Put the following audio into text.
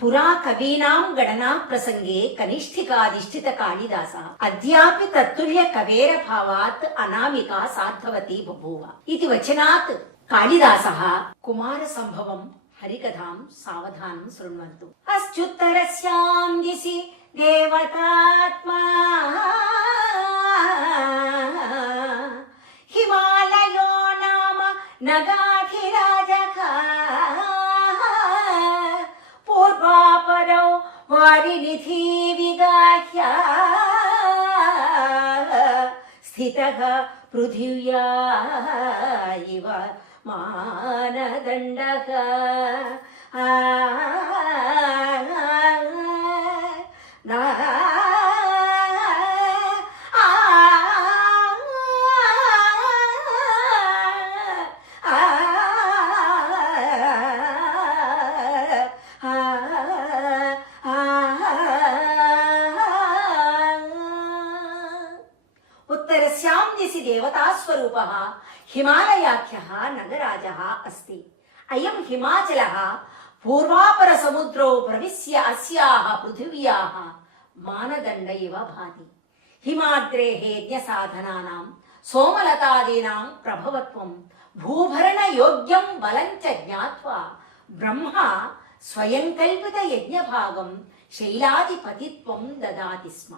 पुरा कवीनां गणना प्रसंगे कनिष्ठिकाधिष्ठित कालिदास अद्यापि तत्तुल्य कवेर भावात् अनामिका सार्थवती बभूव इति वचनात् कालिदासः कुमार संभवं हरिकथां सावधानं शृण्वन्तु। अश्चुत्तरस्यां दिशि देवतात्मा हिमालयो नाम नगाधिराजः पूर्वापरौ वारिनिधि विगाह्य स्थितः पृथिव्या इव मानदण्डः उत्तरस्यां दिशि देवतास्वरूपः हिमालयाख्यः नगराजः अस्ति। अयं हिमाचलः पूर्वापरसमुद्रौ प्रविश्य अस्याः पृथिव्याः मानदण्ड इव भाति। हिमाद्रेः यज्ञसाधनानां सोमलतादीनां प्रभवत्वं भूभरणयोग्यं बलं च ज्ञात्वा ब्रह्मा स्वयं कल्पितयज्ञभागं शैलाधिपतित्वं ददाति स्म।